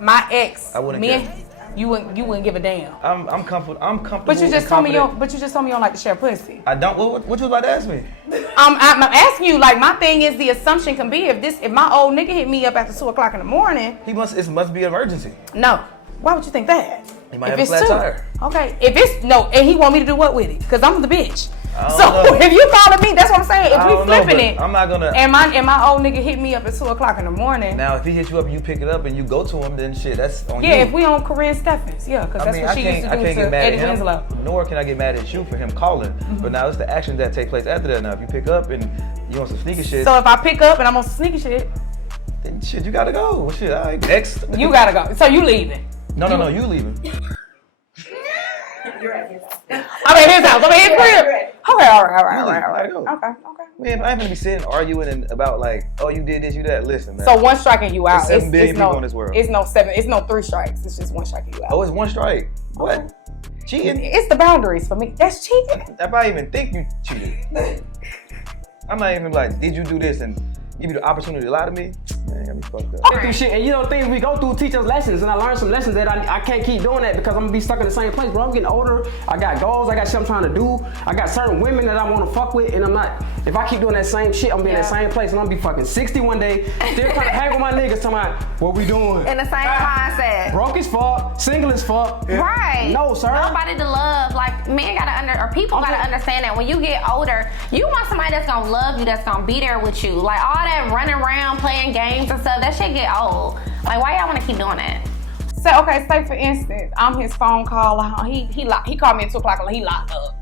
my ex, I wouldn't me care. and you wouldn't give a damn. I'm comfortable. But you just told me you confident. don't like to share pussy. I don't. What you about to ask me? I'm asking you, like, my thing is, the assumption can be if my old nigga hit me up after 2:00 in the morning. It must be an emergency. No. Why would you think that? He might have a flat tire. Okay. If it's no, and he want me to do what with it? Because I'm the bitch. I don't So know. if you calling me, that's what I'm saying. If I we don't know, flipping but it, I'm not gonna. and my old nigga hit me up at 2:00 in the morning. Now, if he hits you up and you pick it up and you go to him, then shit, that's on you. Yeah, if we on Corinne Steffens, yeah, because that's what she used to do to Eddie Winslow. Nor can I get mad at you for him calling. But now it's the actions that take place after that. Now, if you pick up and you want some sneaky shit, So if I pick up and I'm on some sneaky shit, then shit, you gotta go. Well, shit, all right, next. you gotta go. So you leaving? No, you leaving. I'm at his house. I'm at his crib. Okay, all right. Go. Okay. Man, I ain't gonna be sitting arguing about like, oh, you did this, you that. Listen, man. So one striking you out. There's 7 billion people in this world. It's no 7. It's no 3 strikes. It's just one striking you out. Oh, it's one strike. What? Cheating? It's the boundaries for me. That's cheating. If I even think you cheated, I'm not even like, did you do this and give you the opportunity to lie to me? Man, got me fucked up. Through shit, and things we go through teach us lessons, and I learned some lessons that I can't keep doing that because I'm gonna be stuck in the same place, bro. I'm getting older. I got goals. I got shit I'm trying to do. I got certain women that I want to fuck with, and I'm not. If I keep doing that same shit, I'm gonna be in that same place, and I'm gonna be fucking 60 one day, still trying to hang with my niggas, talking about what we doing. in the same mindset. Broke as fuck, single as fuck. Right. No, sir. Nobody to love. Like men or people gotta understand that when you get older, you want somebody that's gonna love you, that's gonna be there with you. Like all that running around playing games and stuff, that shit get old. Like why y'all wanna keep doing that? So okay, say for instance, I'm his phone caller. He called me at 2:00 and he locked up.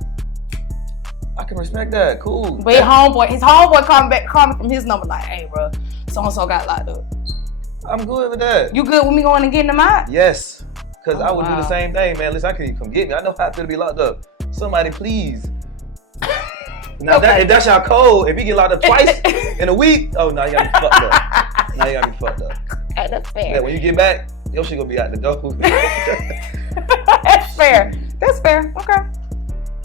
I can respect that. Cool. But his homeboy called me from his number like, hey bro, so and so got locked up. I'm good with that. You good with me going and getting them out? Yes. Because I would do wow. the same thing, man. Listen, I can come get me. I know how I feel to be locked up. Somebody please. Now, if that's y'all code, if you get locked up twice in a week, oh, now you got me fucked up. Now you got me fucked up. Okay, that's fair. Yeah, when you get back, your shit gonna be out the door. That's fair. That's fair. Okay.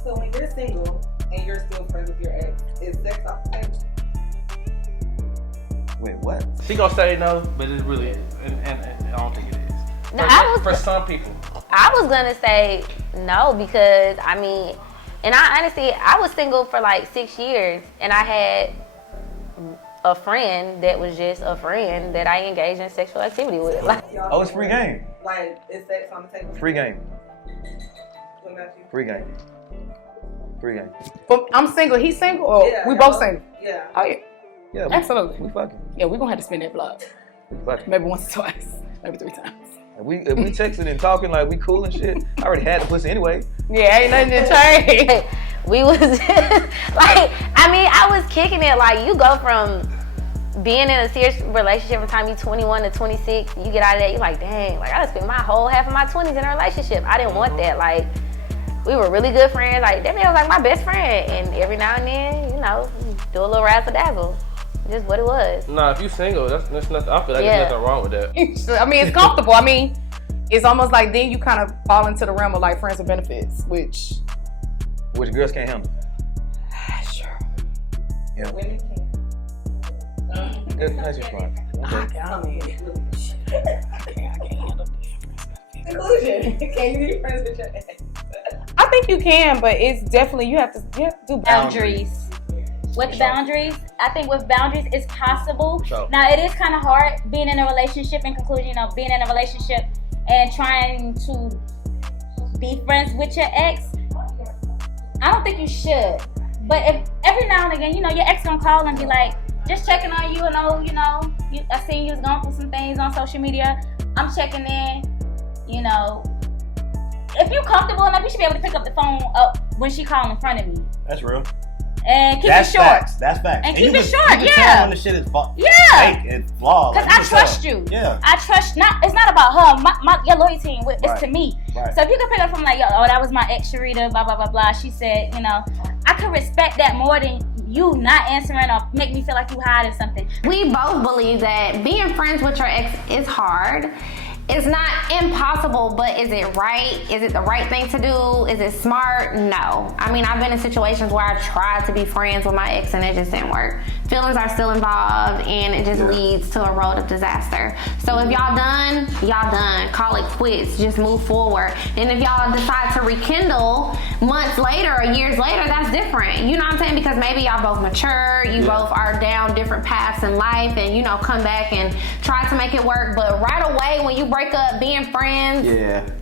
So when you're single and you're still friends with your ex, is sex off the table? Wait, what? She gonna say no, but it's really, and I don't think it is. No, For some people. I was gonna say no because I mean, and I honestly, I was single for like 6 years, and I had a friend that was just a friend that I engaged in sexual activity with. Like, Oh, it's free game. Like, is sex on the table? Free game. What about you? Free game. Free game. But I'm single. He's single. Or Yeah, we y'all both single. Yeah. Oh yeah. Yeah, Absolutely. We fucking. Yeah, we're gonna have to spin that block. We fucking. Maybe once or twice. Maybe 3 times. If we texting and talking like we cool and shit, I already had the pussy anyway. Yeah, ain't nothing to change. we was just, like, I mean, I was kicking it. Like, you go from being in a serious relationship from the time you're 21 to 26, you get out of that, you're like, dang, like, I done spent my whole half of my 20s in a relationship. I didn't want that. Like, we were really good friends. Like, that man was like my best friend. And every now and then, you know, do a little razzle dazzle. Just what it was. Nah, if you single, that's nothing. I feel like there's nothing wrong with that. I mean, it's comfortable. I mean, it's almost like then you kind of fall into the realm of like friends with benefits, which girls can't handle. Sure. Yeah. Women can. Good. That's your point. I mean, I can't handle this. Conclusion. Can you be friends with your ex? I think you can, but it's definitely you have to do Boundaries. With boundaries, I think with boundaries it's possible. Sure. Now it is kind of hard being in a relationship. In conclusion, you know, being in a relationship and trying to be friends with your ex. I don't think you should. But if every now and again, you know, your ex gonna call and be like, just checking on you and I seen you was going through some things on social media. I'm checking in. You know, if you're comfortable enough, you should be able to pick up the phone up when she calls in front of me. That's real. And keep That's it short. facts. That's facts. And keep it short, you can yeah. tell when the shit is fake and flawed. Because Like, I trust you. Yeah. I trust, it's not about her. Your loyalty, it's to me. Right. So if you can pick up from like, oh, that was my ex Sharita, blah, blah, blah, blah. She said, you know, I could respect that more than you not answering or make me feel like you hiding something. We both believe that being friends with your ex is hard. It's not impossible, but is it right? Is it the right thing to do? Is it smart? No. I mean, I've been in situations where I tried to be friends with my ex and it just didn't work. Feelings are still involved and it just leads to a road of disaster. So if y'all done, y'all done. Call it quits. Just move forward. And if y'all decide to rekindle months later or years later, that's different. You know what I'm saying? Because maybe y'all both mature, you both are down different paths in life and, you know, come back and try to make it work. But right away, when you break up being friends,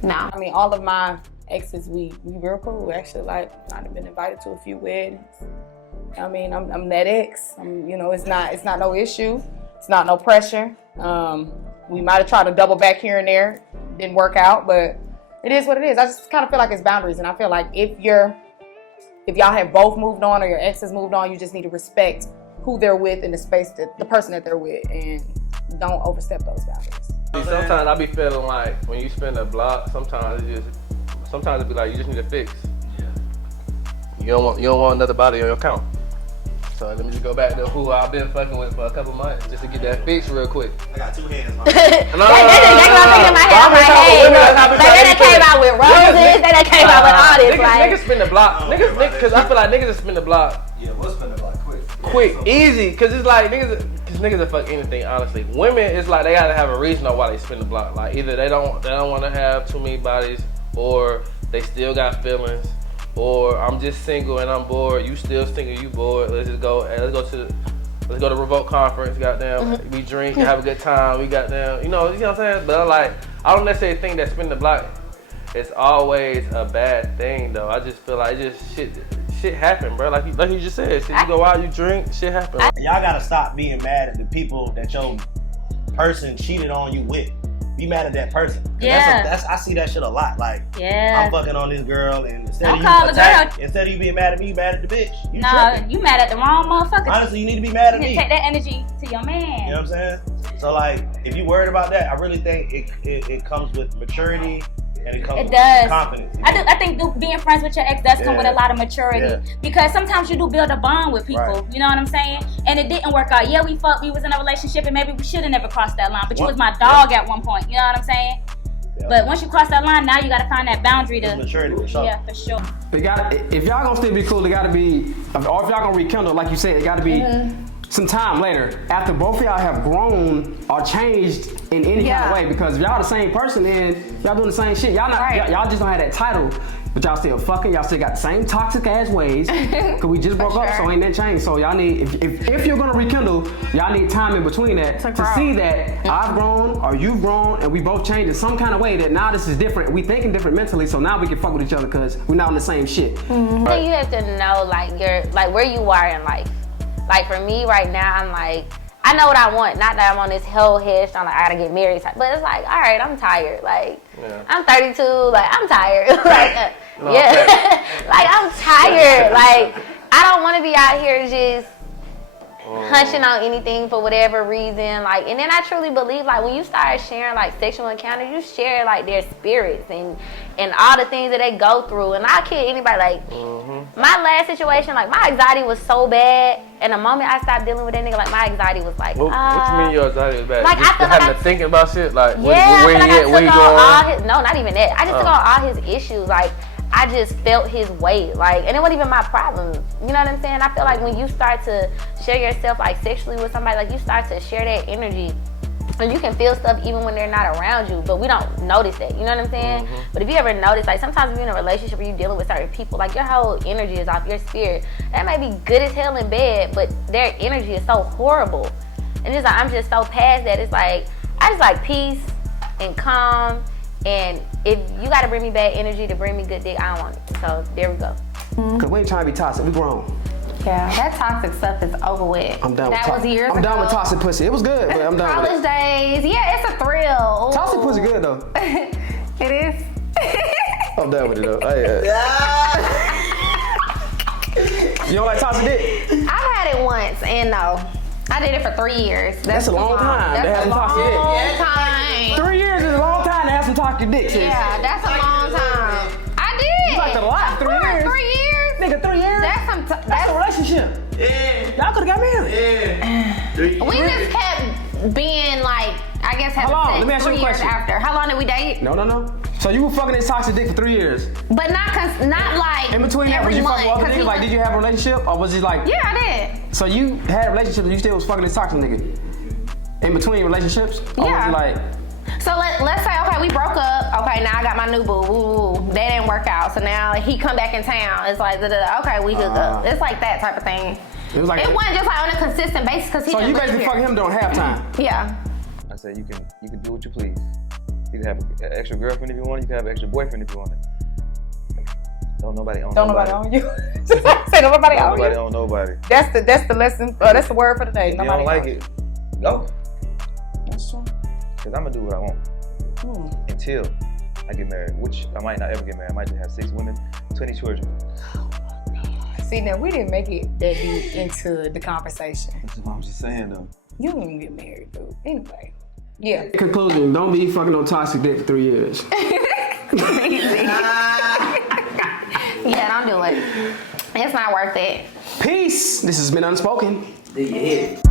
no. I mean, all of my exes, we real cool. We actually, like, I've been invited to a few weddings. I mean, I'm that ex. You know, it's not no issue. It's not no pressure. We might have tried to double back here and there. Didn't work out, but it is what it is. I just kind of feel like it's boundaries, and I feel like if y'all have both moved on or your ex has moved on, you just need to respect who they're with and the space that the person that they're with, and don't overstep those boundaries. See, sometimes I be feeling like when you spin a block, sometimes it be like you just need to fix. You don't want another body on your account. So let me just go back to who I've been fucking with for a couple months just to get that fixed real quick. I got 2 hands, man. That's what I'm thinking in my head. They done came out with roses. They done came out with all this. Niggas spin the block. Niggas, because I feel like niggas just spin the block. Yeah, we'll spin the block quick. Quick, easy, cause it's like niggas will fuck anything. Honestly, women, it's like they gotta have a reason on why they spin the block. Like either they don't want to have too many bodies, or they still got feelings, or I'm just single and I'm bored. You still single, you bored. Let's go to Revolt Conference. Goddamn, we drink and have a good time. We goddamn, you know what I'm saying. But I don't necessarily think that spin the block is always a bad thing though. I just feel like shit happen, bro. Like you just said, you go out, you drink, shit happen. Y'all gotta stop being mad at the people that your person cheated on you with. Be mad at that person. Yeah. I see that shit a lot. Like, Yeah. I'm fucking on this girl, and instead of you being mad at me, you mad at the bitch. You tripping. You mad at the wrong motherfucker. Honestly, you need to be mad at You me. need to take that energy to your man. You know what I'm saying? So like, if you worried about that, I really think it comes with maturity and it comes with confidence. I think being friends with your ex does come with a lot of maturity because sometimes you do build a bond with people. Right. You know what I'm saying? And it didn't work out. Yeah, we fucked. We was in a relationship and maybe we should have never crossed that line. But you was my dog at one point. You know what I'm saying? Yeah. But once you cross that line, now you gotta find that boundary to maturity for sure. Yeah, for sure. If y'all gonna still be cool, it gotta be, or if y'all gonna rekindle, like you said, it gotta be some time later, after both of y'all have grown or changed in any kind of way, because if y'all the same person, then y'all doing the same shit. Y'all not, y'all just don't have that title, but y'all still fucking. Y'all still got the same toxic ass ways. Cause we just broke up, so ain't that changed. So y'all need, if you're gonna rekindle, y'all need time in between that to see that I've grown or you've grown and we both changed in some kind of way that now this is different. We thinking different mentally, so now we can fuck with each other because we're not on the same shit. I think you have to know like where you are in life. Like for me right now, I'm like, I know what I want. Not that I'm on this whole head on like I gotta get married, but it's like, all right, I'm tired. Like I'm 32, like I'm tired. Like like I'm tired. Like I don't want to be out here just hunching on anything for whatever reason. Like, and then I truly believe like when you start sharing like sexual encounters, you share like their spirits and all the things that they go through. And I kid anybody, like my last situation, like my anxiety was so bad, and the moment I stopped dealing with that nigga, like my anxiety was like, what you mean your anxiety was bad? Like just I feel having like to thinking about shit, like I where he at, where he going? No, not even that. I just took on all his issues. Like I just felt his weight, like, and it wasn't even my problem. You know what I'm saying? I feel like when you start to share yourself like sexually with somebody, like you start to share that energy. And you can feel stuff even when they're not around you, but we don't notice that. You know what I'm saying? But if you ever notice, like sometimes if you're in a relationship where you're dealing with certain people, like your whole energy is off, your spirit. That may be good as hell in bed, but their energy is so horrible. And it's like, I'm just so past that. It's like, I just like peace and calm. And if you gotta bring me bad energy to bring me good dick, I don't want it. So there we go. Cause we ain't trying to be toxic, we grown. Yeah, that toxic stuff is over with. I'm done that with was years I'm ago. done with toxic pussy. It was good, but I'm done with College days, yeah, it's a thrill. Ooh. Toxic pussy good though. It is. I'm done with it though. You don't like toxic dick? I've had it once, and no. I did it for 3 years. That's a long time to have some toxic dick. Time. 3 years is a long time to have some toxic dick, sis. Yeah, that's a long time. I did. You liked it a lot. 3 years. 3 years. Nigga, 3 years? That's a relationship. Yeah. Y'all could've got married. Yeah. We just kept being like, I guess having How long? sex Let me ask you 3 a years question. after. How long did we date? No. So you were fucking this toxic dick for 3 years. But not like In between that, was every you month. fucking other niggas? Like, did you have a relationship, or was it like? Yeah, I did. So you had a relationship and you still was fucking this toxic nigga? In between relationships? Or Yeah. was it like? So let's say, okay, we broke up. Okay, now I got my new boo. Woo. That didn't work out. So now he come back in town. It's like, okay, we hook up. It's like that type of thing. It was like it wasn't just like on a consistent basis because he So didn't you live basically here. fucking him during halftime? Yeah. I said you can do what you please. You can have an extra girlfriend if you want. You can have an extra boyfriend if you want it. Don't nobody own nobody. Don't nobody own you. Say nobody own you. Nobody own nobody. That's the lesson. That's the word for the day. If you Nobody don't like own it, go. That's true. Cause I'm gonna do what I want until I get married. Which I might not ever get married. I might just have 6 women, 20 children. See, now we didn't make it that deep into the conversation. That's what I'm just saying though. You don't even get married, dude. Anyway. Yeah. Conclusion, don't be fucking on toxic dick for 3 years. Yeah, don't do it. It's not worth it. Peace. This has been Unspoken. Do you hear it?